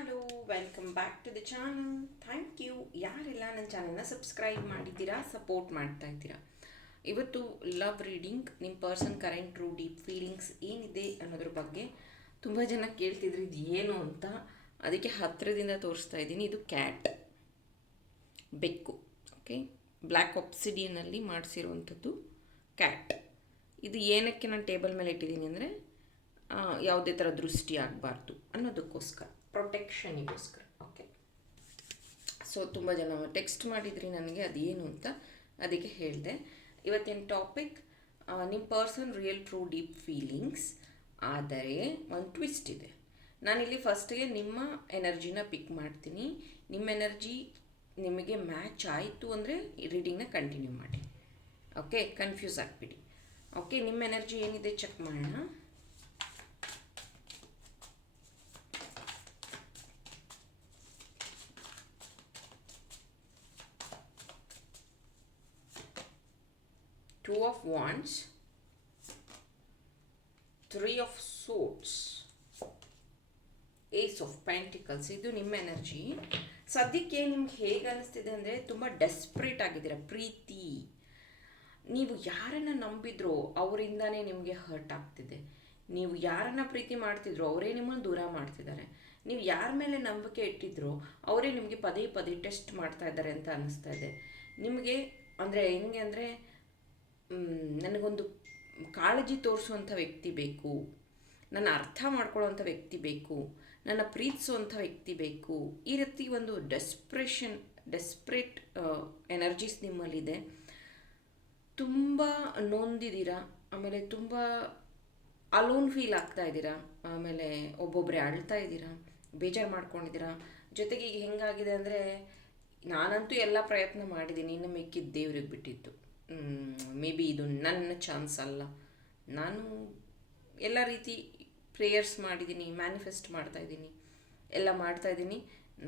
Hello welcome back to the channel thank you ಯಾರೆಲ್ಲ ನನ್ನ ಚಾನಲ್ನ ಸಬ್ಸ್ಕ್ರೈಬ್ ಮಾಡಿದ್ದೀರಾ ಸಪೋರ್ಟ್ ಮಾಡ್ತಾ ಇದ್ದೀರಾ? ಇವತ್ತು ಲವ್ ರೀಡಿಂಗ್ ನಿಮ್ಮ person current true deep feelings ಏನಿದೆ ಅನ್ನೋದ್ರ ಬಗ್ಗೆ ತುಂಬ ಜನ ಕೇಳ್ತಿದ್ರು, ಇದು ಏನು ಅಂತ. ಅದಕ್ಕೆ ಹತ್ತಿರದಿಂದ ತೋರಿಸ್ತಾ ಇದ್ದೀನಿ, ಇದು ಕ್ಯಾಟ್ ಬೆಕ್ಕು ಓಕೆ ಬ್ಲ್ಯಾಕ್ ಒಪ್ಸಿಡಿಯನಲ್ಲಿ ಮಾಡಿಸಿರುವಂಥದ್ದು ಕ್ಯಾಟ್ ಇದು ಏನಕ್ಕೆ ನಾನು ಟೇಬಲ್ ಮೇಲೆ ಇಟ್ಟಿದ್ದೀನಿ ಅಂದರೆ ಯಾವುದೇ ಥರ ದೃಷ್ಟಿ ಆಗಬಾರ್ದು ಅನ್ನೋದಕ್ಕೋಸ್ಕರ. ಪ್ರೊಟೆಕ್ಷನಿಗೋಸ್ಕರ ಓಕೆ ಸೊ ತುಂಬ ಜನ ಟೆಕ್ಸ್ಟ್ ಮಾಡಿದ್ರಿ ನನಗೆ, ಅದೇನು ಅಂತ ಅದಕ್ಕೆ ಹೇಳಿದೆ. ಇವತ್ತಿನ ಟಾಪಿಕ್ ನಿಮ್ಮ person real true deep feelings ಆದರೆ ಒಂದು ಟ್ವಿಸ್ಟ್ ಇದೆ. ನಾನಿಲ್ಲಿ ಫಸ್ಟಿಗೆ ನಿಮ್ಮ ಎನರ್ಜಿನ ಪಿಕ್ ಮಾಡ್ತೀನಿ. ನಿಮ್ಮ ಎನರ್ಜಿ ನಿಮಗೆ ಮ್ಯಾಚ್ ಆಯಿತು ಅಂದರೆ ರೀಡಿಂಗ್ನ ಕಂಟಿನ್ಯೂ ಮಾಡಿ. ಓಕೆ ಕನ್ಫ್ಯೂಸ್ ಆಗಿಬಿಡಿ. ಓಕೆ ನಿಮ್ಮ ಎನರ್ಜಿ ಏನಿದೆ? ಚೆಕ್ ಮಾಡೋಣ. Two of wands. Three of swords ace of pentacles ಇದು ನಿಮ್ಮ ಎನರ್ಜಿ ಸದ್ಯಕ್ಕೆ ನಿಮ್ಗೆ ಹೇಗೆ ಅನಿಸ್ತಿದೆ ಅಂದರೆ ತುಂಬ ಡೆಸ್ಪ್ರೇಟ್ ಆಗಿದ್ದೀರ. ಪ್ರೀತಿ. ನೀವು ಯಾರನ್ನು ನಂಬಿದ್ರೋ ಅವರಿಂದನೇ ನಿಮಗೆ ಹರ್ಟ್ ಆಗ್ತಿದೆ. ನೀವು ಯಾರನ್ನ ಪ್ರೀತಿ ಮಾಡ್ತಿದ್ರೋ ಅವರೇ ನಿಮ್ಮನ್ನು ದೂರ ಮಾಡ್ತಿದ್ದಾರೆ. ನೀವು ಯಾರ ಮೇಲೆ ನಂಬಿಕೆ ಇಟ್ಟಿದ್ರೋ ಅವರೇ ನಿಮಗೆ ಪದೇ ಪದೇ ಟೆಸ್ಟ್ ಮಾಡ್ತಾ ಇದ್ದಾರೆ ಅಂತ ಅನ್ನಿಸ್ತಾ ಇದೆ. ನಿಮಗೆ ಅಂದರೆ ಹೆಂಗೆ ಅಂದರೆ ನನಗೊಂದು ಕಾಳಜಿ ತೋರಿಸುವಂಥ ವ್ಯಕ್ತಿ ಬೇಕು. ನನ್ನ ಅರ್ಥ ಮಾಡ್ಕೊಳ್ಳೋವಂಥ ವ್ಯಕ್ತಿ ಬೇಕು. ನನ್ನ ಪ್ರೀತಿಸುವಂಥ ವ್ಯಕ್ತಿ ಬೇಕು. ಈ ರೀತಿ ಒಂದು ಡೆಸ್ಪ್ರೆಷನ್ ಡೆಸ್ಪ್ರೇಟ್ ಎನರ್ಜೀಸ್ ನಿಮ್ಮಲ್ಲಿದೆ. ತುಂಬ ನೊಂದಿದ್ದೀರಾ? ಆಮೇಲೆ ತುಂಬ ಅಲೋನ್ ಫೀಲ್ ಆಗ್ತಾ ಇದ್ದೀರಾ? ಆಮೇಲೆ ಒಬ್ಬೊಬ್ಬರೇ ಅಳ್ತಾ ಇದ್ದೀರಾ? ಬೇಜಾರು ಮಾಡ್ಕೊಂಡಿದ್ದೀರಾ? ಜೊತೆಗೆ ಈಗ ಹೆಂಗಾಗಿದೆ ಅಂದರೆ ನಾನಂತೂ ಎಲ್ಲ ಪ್ರಯತ್ನ ಮಾಡಿದ್ದೀನಿ. ಇನ್ನು ಮಿಕ್ಕಿದ್ದು ದೇವ್ರಿಗೆ ಬಿಟ್ಟಿತ್ತು ಮೇ ಬಿ ಇದು ನನ್ನ ಚಾನ್ಸ್ ಅಲ್ಲ. ನಾನು ಎಲ್ಲ ರೀತಿ ಪ್ರೇಯರ್ಸ್ ಮಾಡಿದ್ದೀನಿ ಮ್ಯಾನಿಫೆಸ್ಟ್ ಮಾಡ್ತಾ ಇದ್ದೀನಿ. ಎಲ್ಲ ಮಾಡ್ತಾ ಇದ್ದೀನಿ.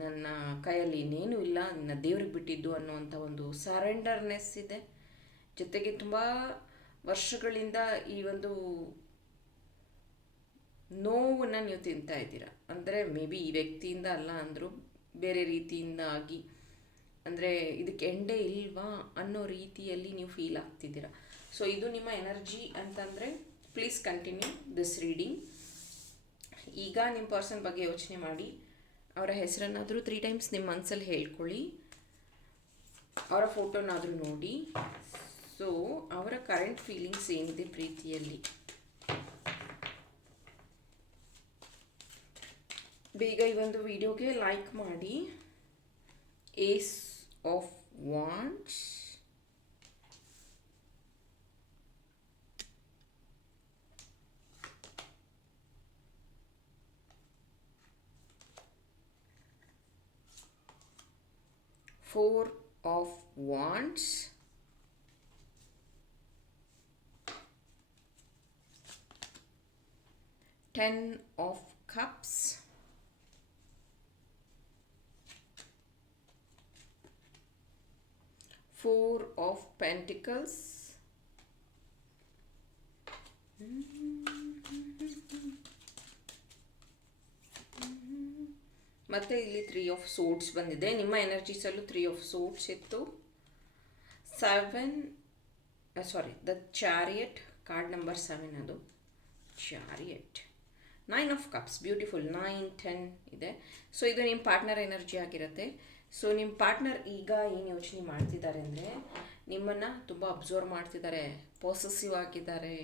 ನನ್ನ ಕೈಯಲ್ಲಿ ಇನ್ನೇನೂ ಇಲ್ಲ, ನನ್ನ ದೇವ್ರಿಗೆ ಬಿಟ್ಟಿದ್ದು ಅನ್ನುವಂಥ ಒಂದು ಸರೆಂಡರ್ನೆಸ್ ಇದೆ. ಜೊತೆಗೆ ತುಂಬ ವರ್ಷಗಳಿಂದ ಈ ಒಂದು ನೋವನ್ನು ನೀವು ತಿಂತಾ ಇದ್ದೀರಾ. ಅಂದರೆ ಮೇ ಬಿ ಈ ವ್ಯಕ್ತಿಯಿಂದ ಅಲ್ಲ ಅಂದರೂ ಬೇರೆ ರೀತಿಯಿಂದ ಆಗಿ ಅಂದರೆ ಇದಕ್ಕೆ ಎಂಡೇ ಇಲ್ವಾ ಅನ್ನೋ ರೀತಿಯಲ್ಲಿ ನೀವು ಫೀಲ್ ಆಗ್ತಿದ್ದೀರಾ. ಸೊ ಇದು ನಿಮ್ಮ ಎನರ್ಜಿ ಅಂತಂದರೆ ಪ್ಲೀಸ್ ಕಂಟಿನ್ಯೂ ದಿಸ್ ರೀಡಿಂಗ್ ಈಗ ನಿಮ್ಮ ಪರ್ಸನ್ ಬಗ್ಗೆ ಯೋಚನೆ ಮಾಡಿ. ಅವರ ಹೆಸರನ್ನಾದರೂ ತ್ರೀ ಟೈಮ್ಸ್ ನಿಮ್ಮ ಮನಸ್ಸಲ್ಲಿ ಹೇಳ್ಕೊಳ್ಳಿ. ಅವರ ಫೋಟೋನಾದರೂ ನೋಡಿ. ಸೊ ಅವರ ಕರೆಂಟ್ ಫೀಲಿಂಗ್ಸ್ ಏನಿದೆ ಪ್ರೀತಿಯಲ್ಲಿ? ಬೇಗ ಈ ಒಂದು ವಿಡಿಯೋಗೆ ಲೈಕ್ ಮಾಡಿ. Ace of Wands. Four of Wands. Ten of Cups. Four of pentacles. ಮತ್ತು ಇಲ್ಲಿ ತ್ರೀ ಆಫ್ ಸೋಟ್ಸ್ ಬಂದಿದೆ. ನಿಮ್ಮ ಎನರ್ಜೀಸಲ್ಲೂ ತ್ರೀ ಆಫ್ ಸೋಟ್ಸ್ ಇತ್ತು. Seven sorry the chariot card number seven ಅದು. Chariot nine of cups beautiful nine ten ಇದೆ. So ಇದು ನಿಮ್ಮ ಪಾರ್ಟ್ನರ್ ಎನರ್ಜಿ ಆಗಿರುತ್ತೆ. ಸೊ ನಿಮ್ಮ ಪಾರ್ಟ್ನರ್ ಈಗ ಏನು ಯೋಚನೆ ಮಾಡ್ತಿದ್ದಾರೆ ಅಂದರೆ ನಿಮ್ಮನ್ನು ತುಂಬ ಅಬ್ಸರ್ವ್ ಮಾಡ್ತಿದ್ದಾರೆ ಪಾಸೆಸಿವ್ ಆಗಿದ್ದಾರೆ.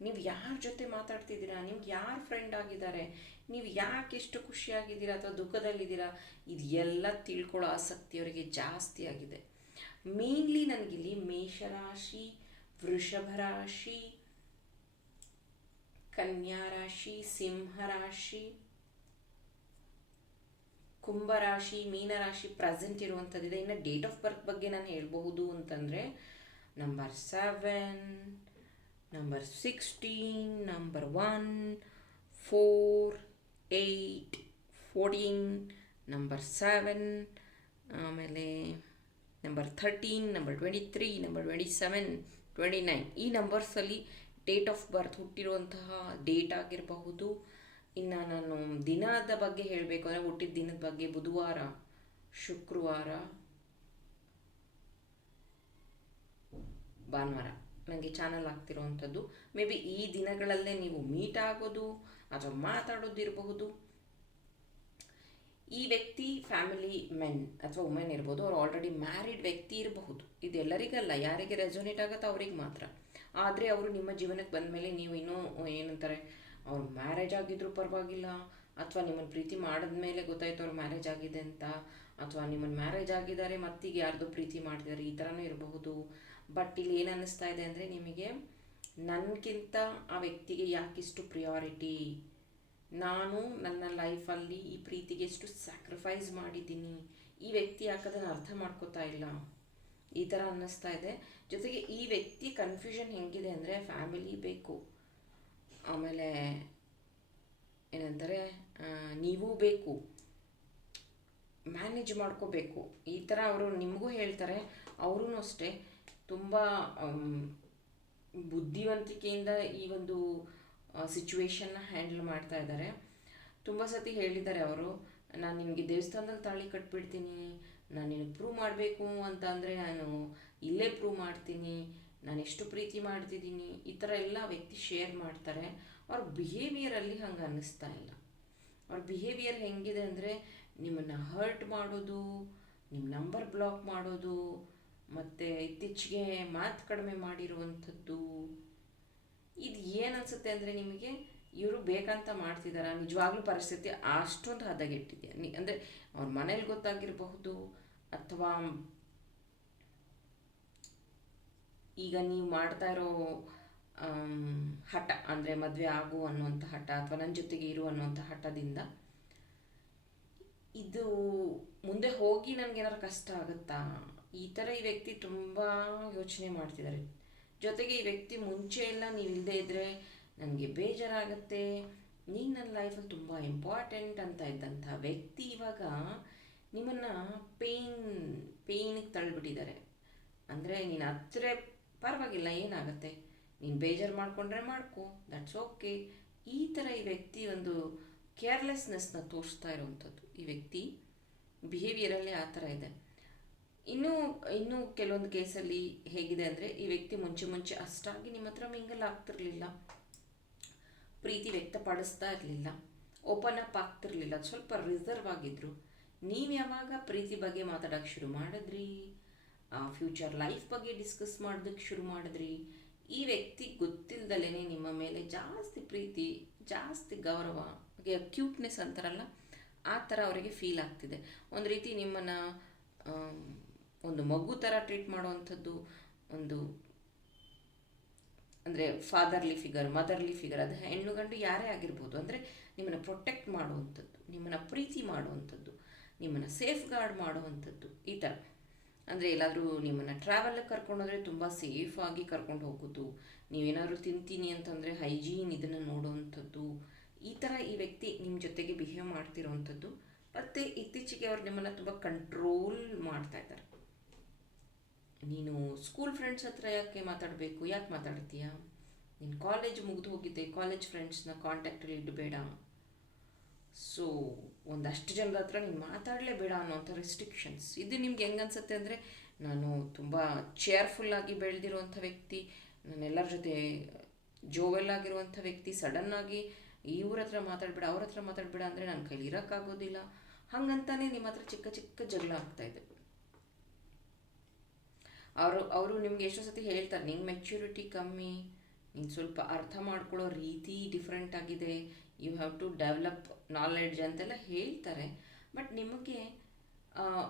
ನೀವು ಯಾರ ಜೊತೆ ಮಾತಾಡ್ತಿದ್ದೀರಾ? ನಿಮ್ಗೆ ಯಾರು ಫ್ರೆಂಡ್ ಆಗಿದ್ದಾರೆ? ನೀವು ಯಾಕೆ ಎಷ್ಟು ಖುಷಿಯಾಗಿದ್ದೀರಾ ಅಥವಾ ದುಃಖದಲ್ಲಿದ್ದೀರಾ? ಇದು ಎಲ್ಲ ತಿಳ್ಕೊಳ್ಳೋ ಆಸಕ್ತಿ ಅವರಿಗೆ ಜಾಸ್ತಿ ಆಗಿದೆ. ಮೇನ್ಲಿ ನನಗಿಲ್ಲಿ ಮೇಷರಾಶಿ ವೃಷಭ ರಾಶಿ, ಕನ್ಯಾ ರಾಶಿ, ಸಿಂಹ ರಾಶಿ ಕುಂಭರಾಶಿ, ಮೀನರಾಶಿ ಪ್ರೆಸೆಂಟ್ ಇರುವಂಥದ್ದಿದೆ ಇನ್ನು ಡೇಟ್ ಆಫ್ ಬರ್ತ್ ಬಗ್ಗೆ ನಾನು ಹೇಳಬಹುದು ಅಂತಂದರೆ number seven number sixteen number one four eight fourteen number seven ಆಮೇಲೆ number thirteen number twenty three number twenty seven twenty nine ಈ ನಂಬರ್ಸಲ್ಲಿ ಡೇಟ್ ಆಫ್ ಬರ್ತ್ ಹುಟ್ಟಿರುವಂತಹ ಡೇಟ್ ಆಗಿರಬಹುದು. ಇನ್ನು ನಾನು ದಿನದ ಬಗ್ಗೆ ಹೇಳಬೇಕು ಅಂದರೆ ಹುಟ್ಟಿದ ದಿನದ ಬಗ್ಗೆ ಬುಧವಾರ, ಶುಕ್ರವಾರ, ಭಾನುವಾರ. ನನಗೆ ಚಾನಲ್ ಆಗ್ತಿರೋವಂಥದ್ದು. ಮೇ ಬಿ ಈ ದಿನಗಳಲ್ಲೇ ನೀವು ಮೀಟ್ ಆಗೋದು ಅಥವಾ ಮಾತಾಡೋದಿರಬಹುದು ಈ ವ್ಯಕ್ತಿ ಫ್ಯಾಮಿಲಿ ಮೆನ್ ಅಥವಾ ವುಮೆನ್ ಇರ್ಬೋದು, ಅವ್ರು ಆಲ್ರೆಡಿ ಮ್ಯಾರಿಡ್ ವ್ಯಕ್ತಿ ಇರಬಹುದು. ಇದೆಲ್ಲರಿಗಲ್ಲ ಯಾರಿಗೆ ರೆಸೊನೇಟ್ ಆಗುತ್ತೋ ಅವ್ರಿಗೆ ಮಾತ್ರ. ಆದರೆ ಅವರು ನಿಮ್ಮ ಜೀವನಕ್ಕೆ ಬಂದ ಮೇಲೆ ನೀವು ಇನ್ನೂ ಏನಂತಾರೆ ಅವ್ರು ಮ್ಯಾರೇಜ್ ಆಗಿದ್ರು ಪರವಾಗಿಲ್ಲ, ಅಥವಾ ನಿಮ್ಮನ್ನು ಪ್ರೀತಿ ಮಾಡಿದ್ಮೇಲೆ ಗೊತ್ತಾಯ್ತು ಅವ್ರು ಮ್ಯಾರೇಜ್ ಆಗಿದೆ ಅಂತ, ಅಥವಾ ನಿಮ್ಮನ್ನು ಮ್ಯಾರೇಜ್ ಆಗಿದ್ದಾರೆ ಮತ್ತೀಗ ಯಾರ್ದು ಪ್ರೀತಿ ಮಾಡ್ತಿದ್ದಾರೆ ಈ ಥರನೂ ಇರಬಹುದು. ಬಟ್ ಇಲ್ಲಿ ಏನು ಅನ್ನಿಸ್ತಾ ಇದೆ ಅಂದರೆ ನಿಮಗೆ ನನಗಿಂತ ಆ ವ್ಯಕ್ತಿಗೆ ಯಾಕಿಷ್ಟು ಪ್ರಿಯಾರಿಟಿ ನಾನು ನನ್ನ ಲೈಫಲ್ಲಿ ಈ ಪ್ರೀತಿಗೆ ಎಷ್ಟು ಸ್ಯಾಕ್ರಿಫೈಸ್ ಮಾಡಿದ್ದೀನಿ. ಈ ವ್ಯಕ್ತಿ ಯಾಕದನ್ನು ಅರ್ಥ ಮಾಡ್ಕೋತಾ ಇಲ್ಲ? ಈ ಥರ ಅನ್ನಿಸ್ತಾ ಇದೆ. ಜೊತೆಗೆ ಈ ವ್ಯಕ್ತಿ ಕನ್ಫ್ಯೂಷನ್ ಹೆಂಗಿದೆ ಅಂದರೆ ಫ್ಯಾಮಿಲಿ ಬೇಕು. ಆಮೇಲೆ ಏನಂತಾರೆ ನೀವು ಬೇಕು ಮ್ಯಾನೇಜ್ ಮಾಡ್ಕೋಬೇಕು. ಈ ಥರ ಅವರು ನಿಮಗೂ ಹೇಳ್ತಾರೆ ಅವರೂ ಅಷ್ಟೇ. ತುಂಬ ಬುದ್ಧಿವಂತಿಕೆಯಿಂದ ಈ ಒಂದು ಸಿಚುವೇಶನ್ನ ಹ್ಯಾಂಡಲ್ ಮಾಡ್ತಾ ಇದ್ದಾರೆ. ತುಂಬ ಸತಿ ಹೇಳಿದ್ದಾರೆ ಅವರು, ನಾನು ನಿಮಗೆ ದೇವಸ್ಥಾನದಲ್ಲಿ ತಾಳಿ ಕಟ್ಬಿಡ್ತೀನಿ, ನಾನು ನಿನಗೆ ಪ್ರೂವ್ ಮಾಡಬೇಕು ಅಂತ ಅಂದರೆ ನಾನು ಇಲ್ಲೇ ಪ್ರೂವ್ ಮಾಡ್ತೀನಿ ನಾನು ಎಷ್ಟು ಪ್ರೀತಿ ಮಾಡ್ತಿದ್ದೀನಿ, ಈ ಥರ ಎಲ್ಲ ವ್ಯಕ್ತಿ ಶೇರ್ ಮಾಡ್ತಾರೆ, ಅವ್ರ ಬಿಹೇವಿಯರಲ್ಲಿ ಹಂಗೆ ಅನ್ನಿಸ್ತಾ ಇಲ್ಲ. ಅವ್ರ ಬಿಹೇವಿಯರ್ ಹೆಂಗಿದೆ ಅಂದರೆ ನಿಮ್ಮನ್ನು ಹರ್ಟ್ ಮಾಡೋದು ನಿಮ್ಮ ನಂಬರ್ ಬ್ಲಾಕ್ ಮಾಡೋದು, ಮತ್ತು ಇತ್ತೀಚೆಗೆ ಮಾತು ಕಡಿಮೆ ಮಾಡಿರುವಂಥದ್ದು. ಇದು ಏನು ಅನಿಸುತ್ತೆ ಅಂದರೆ ನಿಮಗೆ, ಇವರು ಬೇಕಂತ ಮಾಡ್ತಿದ್ದಾರೆ ನಿಜವಾಗ್ಲೂ ಪರಿಸ್ಥಿತಿ ಅಷ್ಟೊಂದು ಹದಗೆಟ್ಟಿದೆ. ಅಂದರೆ ಅವ್ರ ಮನೇಲಿ ಗೊತ್ತಾಗಿರಬಹುದು, ಅಥವಾ ಈಗ ನೀವು ಮಾಡ್ತಾ ಇರೋ ಹಠ, ಅಂದರೆ ಮದುವೆ ಆಗು ಅನ್ನುವಂಥ ಹಠ ಅಥವಾ ನನ್ನ ಜೊತೆಗೆ ಇರು ಅನ್ನುವಂಥ ಹಠದಿಂದ ಇದು ಮುಂದೆ ಹೋಗಿ ನನಗೇನಾದ್ರು ಕಷ್ಟ ಆಗುತ್ತಾ? ಈ ಥರ ಈ ವ್ಯಕ್ತಿ ತುಂಬ ಯೋಚನೆ ಮಾಡ್ತಿದ್ದಾರೆ. ಜೊತೆಗೆ ಈ ವ್ಯಕ್ತಿ ಮುಂಚೆ ಎಲ್ಲ ನೀವು ಇಲ್ಲದೇ ಇದ್ದರೆ ನನಗೆ ಬೇಜಾರಾಗುತ್ತೆ. ನೀನು ನನ್ನ ಲೈಫಲ್ಲಿ ತುಂಬ ಇಂಪಾರ್ಟೆಂಟ್ ಅಂತ ಇದ್ದಂಥ ವ್ಯಕ್ತಿ ಇವಾಗ ನಿಮ್ಮನ್ನು ಪೇಯ್ನ್ ಪೇಯ್ನಿಗೆ ತಳ್ಳಿಬಿಟ್ಟಿದ್ದಾರೆ. ಅಂದರೆ ನೀನು ಹತ್ರ ಪರವಾಗಿಲ್ಲ, ಏನಾಗುತ್ತೆ? ನೀನು ಬೇಜಾರು ಮಾಡಿಕೊಂಡ್ರೆ ಮಾಡ್ಕೊ ದಟ್ಸ್ ಓಕೆ ಈ ಥರ ಈ ವ್ಯಕ್ತಿ ಒಂದು ಕೇರ್ಲೆಸ್ನೆಸ್ನ ತೋರಿಸ್ತಾ ಇರುವಂಥದ್ದು. ಈ ವ್ಯಕ್ತಿ ಬಿಹೇವಿಯರಲ್ಲಿ ಆ ಥರ ಇದೆ. ಇನ್ನೂ ಇನ್ನೂ ಕೆಲವೊಂದು ಕೇಸಲ್ಲಿ ಹೇಗಿದೆ ಅಂದರೆ, ಈ ವ್ಯಕ್ತಿ ಮುಂಚೆ ಮುಂಚೆ ಅಷ್ಟಾಗಿ ನಿಮ್ಮ ಹತ್ರ ಮಿಂಗಲ್ ಆಗ್ತಿರ್ಲಿಲ್ಲ. ಪ್ರೀತಿ ವ್ಯಕ್ತಪಡಿಸ್ತಾ ಇರಲಿಲ್ಲ. ಓಪನ್ ಅಪ್ ಆಗ್ತಿರ್ಲಿಲ್ಲ ಸ್ವಲ್ಪ ರಿಸರ್ವ್ ಆಗಿದ್ರು. ನೀವು ಯಾವಾಗ ಪ್ರೀತಿ ಬಗ್ಗೆ ಮಾತಾಡೋಕ್ಕೆ ಶುರು ಮಾಡಿದ್ರಿ? ಫ್ಯೂಚರ್ ಲೈಫ್ ಬಗ್ಗೆ ಡಿಸ್ಕಸ್ ಮಾಡೋದಕ್ಕೆ ಶುರು ಮಾಡಿದ್ರಿ. ಈ ವ್ಯಕ್ತಿ ಗೊತ್ತಿಲ್ದಲೇ ನಿಮ್ಮ ಮೇಲೆ ಜಾಸ್ತಿ ಪ್ರೀತಿ, ಜಾಸ್ತಿ ಗೌರವ ಕ್ಯೂಟ್ನೆಸ್ ಅಂತಾರಲ್ಲ, ಆ ಥರ ಅವರಿಗೆ ಫೀಲ್ ಆಗ್ತಿದೆ. ಒಂದು ರೀತಿ ನಿಮ್ಮನ್ನು ಒಂದು ಮಗು ಥರ ಟ್ರೀಟ್ ಮಾಡುವಂಥದ್ದು, ಒಂದು ಅಂದರೆ ಫಾದರ್ಲಿ ಫಿಗರ್ ಮದರ್ಲಿ ಫಿಗರ್ ಅದು ಹೆಣ್ಣು ಗಂಡು ಯಾರೇ ಆಗಿರ್ಬೋದು, ಅಂದರೆ ನಿಮ್ಮನ್ನು ಪ್ರೊಟೆಕ್ಟ್ ಮಾಡುವಂಥದ್ದು, ನಿಮ್ಮನ್ನು ಪ್ರೀತಿ ಮಾಡುವಂಥದ್ದು, ನಿಮ್ಮನ್ನು ಸೇಫ್ ಗಾರ್ಡ್ ಮಾಡುವಂಥದ್ದು, ಈ ಥರ ಅಂದರೆ ಎಲ್ಲಾದರೂ ನಿಮ್ಮನ್ನು ಟ್ರಾವೆಲಿಗೆ ಕರ್ಕೊಂಡೋದ್ರೆ ತುಂಬ ಸೇಫಾಗಿ ಕರ್ಕೊಂಡು ಹೋಗೋದು. ನೀವೇನಾದ್ರೂ ತಿಂತೀನಿ ಅಂತಂದರೆ ಹೈಜೀನ್ ಇದನ್ನು ನೋಡುವಂಥದ್ದು. ಈ ಥರ ಈ ವ್ಯಕ್ತಿ ನಿಮ್ಮ ಜೊತೆಗೆ ಬಿಹೇವ್ ಮಾಡ್ತಿರೋವಂಥದ್ದು. ಮತ್ತು ಇತ್ತೀಚೆಗೆ ಅವ್ರು ನಿಮ್ಮನ್ನು ತುಂಬ ಕಂಟ್ರೋಲ್ ಮಾಡ್ತಾ ಇದ್ದಾರೆ. ನೀನು ಸ್ಕೂಲ್ ಫ್ರೆಂಡ್ಸ್ ಹತ್ರ ಯಾಕೆ ಮಾತಾಡಬೇಕು? ಯಾಕೆ ಮಾತಾಡ್ತೀಯಾ? ನೀನು ಕಾಲೇಜ್ ಮುಗಿದು ಹೋಗಿದ್ದೆ. ಕಾಲೇಜ್ ಫ್ರೆಂಡ್ಸ್ನ ಕಾಂಟ್ಯಾಕ್ಟಲ್ಲಿ ಇಡಬೇಡ. ಸೊ ಒಂದಷ್ಟು ಜನರ ಹತ್ರ ನೀನು ಮಾತಾಡಲೇಬೇಡ ಅನ್ನೋಂಥ ರೆಸ್ಟ್ರಿಕ್ಷನ್ಸ್ ಇದು ನಿಮ್ಗೆ ಹೆಂಗೆ ಅನ್ಸುತ್ತೆ ಅಂದರೆ, ನಾನು ತುಂಬ ಚೇರ್ಫುಲ್ಲಾಗಿ ಬೆಳೆದಿರುವಂಥ ವ್ಯಕ್ತಿ, ನಾನೆಲ್ಲರ ಜೊತೆ ಜೋವೆಲ್ ಆಗಿರುವಂಥ ವ್ಯಕ್ತಿ ಸಡನ್ನಾಗಿ ಇವ್ರ ಹತ್ರ ಮಾತಾಡಬೇಡ, ಅವ್ರ ಹತ್ರ ಮಾತಾಡಬೇಡ ಅಂದರೆ ನನ್ನ ಕೈಲಿ ಇರೋಕ್ಕಾಗೋದಿಲ್ಲ. ಹಂಗಂತಾನೆ ನಿಮ್ಮ ಹತ್ರ ಚಿಕ್ಕ ಚಿಕ್ಕ ಜಗಳ ಆಗ್ತಾಯಿದೆ ಅವರು ಅವರು ನಿಮ್ಗೆ ಎಷ್ಟೋ ಸತಿ ಹೇಳ್ತಾರೆ, ನಿಂಗೆ ಮೆಚ್ಯೂರಿಟಿ ಕಮ್ಮಿ ನೀನು ಸ್ವಲ್ಪ ಅರ್ಥ ಮಾಡ್ಕೊಳ್ಳೋ ರೀತಿ ಡಿಫ್ರೆಂಟ್ ಆಗಿದೆ. You have to develop knowledge ಅಂತೆಲ್ಲ ಹೇಳ್ತಾರೆ. ಬಟ್ ನಿಮಗೆ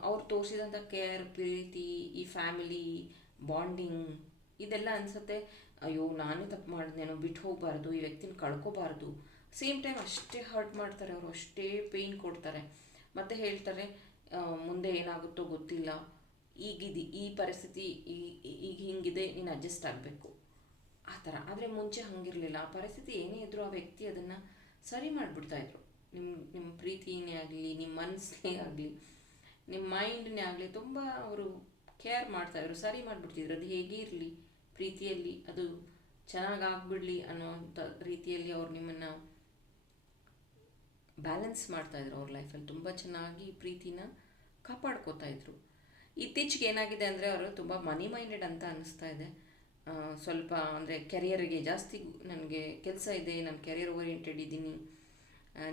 ಅವ್ರು ತೋರಿಸಿದಂಥ ಕೇರ್ ಪ್ರೀತಿ, ಈ ಫ್ಯಾಮಿಲಿ ಬಾಂಡಿಂಗ್ ಇದೆಲ್ಲ ಅನಿಸುತ್ತೆ. ಅಯ್ಯೋ, ನಾನು ತಪ್ಪು ಮಾಡಿದ್ನೇನೋ, ಬಿಟ್ಟು ಹೋಗಬಾರ್ದು, ಈ ವ್ಯಕ್ತಿನ ಕಳ್ಕೊಬಾರ್ದು. ಸೇಮ್ ಟೈಮ್ ಅಷ್ಟೇ ಹರ್ಟ್ ಮಾಡ್ತಾರೆ ಅವರು, ಅಷ್ಟೇ ಪೇಯ್ನ್ ಕೊಡ್ತಾರೆ. ಮತ್ತು ಹೇಳ್ತಾರೆ ಮುಂದೆ ಏನಾಗುತ್ತೋ ಗೊತ್ತಿಲ್ಲ. ಈಗಿದೆ, ಈ ಪರಿಸ್ಥಿತಿ ಈ- ಈಗ ಹಿಂಗಿದೆ, ನೀನು ಅಡ್ಜಸ್ಟ್ ಆಗಬೇಕು. ಆ ಥರ. ಆದರೆ ಮುಂಚೆ ಹಾಗಿರಲಿಲ್ಲ. ಆ ಪರಿಸ್ಥಿತಿ ಏನೇ ಇದ್ದರೂ ಆ ವ್ಯಕ್ತಿ ಅದನ್ನು ಸರಿ ಮಾಡಿಬಿಡ್ತಾ ಇದ್ರು. ನಿಮ್ಮ ನಿಮ್ಮ ಪ್ರೀತಿನೇ ಆಗಲಿ ನಿಮ್ಮ ಮನಸ್ಸೇ ಆಗಲಿ ನಿಮ್ಮ ಮೈಂಡ್ನೇ ಆಗಲಿ ತುಂಬ ಅವರು ಕೇರ್ ಮಾಡ್ತಾಯಿದ್ರು ಸರಿ ಮಾಡಿಬಿಡ್ತಿದ್ರು. ಅದು ಹೇಗೆ ಇರಲಿ? ಪ್ರೀತಿಯಲ್ಲಿ ಅದು ಚೆನ್ನಾಗಿ ಆಗ್ಬಿಡಲಿ ಅನ್ನೋವಂಥ ರೀತಿಯಲ್ಲಿ ಅವ್ರು ನಿಮ್ಮನ್ನು ಬ್ಯಾಲೆನ್ಸ್ ಮಾಡ್ತಾಯಿದ್ರು ಅವ್ರ ಲೈಫಲ್ಲಿ ತುಂಬ ಚೆನ್ನಾಗಿ ಪ್ರೀತಿನ ಕಾಪಾಡ್ಕೋತಾ ಇದ್ರು. ಇತ್ತೀಚೆಗೆ ಏನಾಗಿದೆ ಅಂದರೆ ಅವರು ತುಂಬ ಮನಿ ಮೈಂಡೆಡ್ ಅಂತ ಅನ್ನಿಸ್ತಾ ಇದೆ. ಸ್ವಲ್ಪ ಅಂದರೆ ಕೆರಿಯರಿಗೆ ಜಾಸ್ತಿ ನನಗೆ ಕೆಲಸ ಇದೆ, ನಾನು ಕೆರಿಯರ್ ಓರಿಯೆಂಟೆಡ್ ಇದ್ದೀನಿ.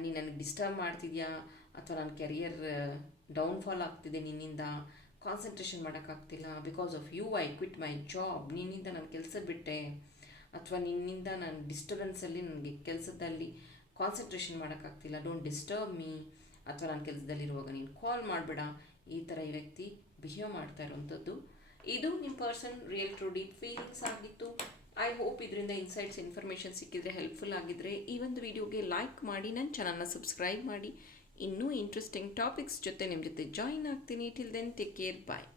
ನೀನು ನನಗೆ ಡಿಸ್ಟರ್ಬ್ ಮಾಡ್ತಿದ್ಯಾ? ಅಥವಾ ನನ್ನ ಕೆರಿಯರ್ ಡೌನ್ಫಾಲ್ ಆಗ್ತಿದೆ ನಿನ್ನಿಂದ? Concentration ಮಾಡೋಕ್ಕಾಗ್ತಿಲ್ಲ because of you I quit my job ನಿನ್ನಿಂದ ನಾನು ಕೆಲಸ ಬಿಟ್ಟೆ. ಅಥವಾ ನಿನ್ನಿಂದ ನಾನು ಡಿಸ್ಟರ್ಬೆನ್ಸಲ್ಲಿ ನನಗೆ ಕೆಲಸದಲ್ಲಿ ಕಾನ್ಸಂಟ್ರೇಷನ್ ಮಾಡೋಕ್ಕಾಗ್ತಿಲ್ಲ ಡೋಂಟ್ ಡಿಸ್ಟರ್ಬ್ ಮೀ ಅಥವಾ ನಾನು ಕೆಲಸದಲ್ಲಿರುವಾಗ ನೀನು ಕಾಲ್ ಮಾಡಬೇಡ. ಈ ಥರ ಈ ವ್ಯಕ್ತಿ ಬಿಹೇವ್ ಮಾಡ್ತಾ ಇರುವಂಥದ್ದು ಇದು ನಿಮ್ಮ person real true deep feelings ಆಗಿತ್ತು. ಐ ಹೋಪ್ ಇದರಿಂದ ಇನ್ಸೈಟ್ಸ್ ಇನ್ಫಾರ್ಮೇಷನ್ ಸಿಕ್ಕಿದ್ರೆ ಹೆಲ್ಪ್ಫುಲ್ ಆಗಿದ್ದರೆ ಈ ಒಂದು ವಿಡಿಯೋಗೆ ಲೈಕ್ ಮಾಡಿ ನನ್ನ ಚಾನಲ್ನ ಸಬ್ಸ್ಕ್ರೈಬ್ ಮಾಡಿ. ಇನ್ನೂ ಇಂಟ್ರೆಸ್ಟಿಂಗ್ ಟಾಪಿಕ್ಸ್ ಜೊತೆ ನಿಮ್ಮ ಜೊತೆ ಜಾಯಿನ್ ಆಗ್ತೀನಿ. Till then take care bye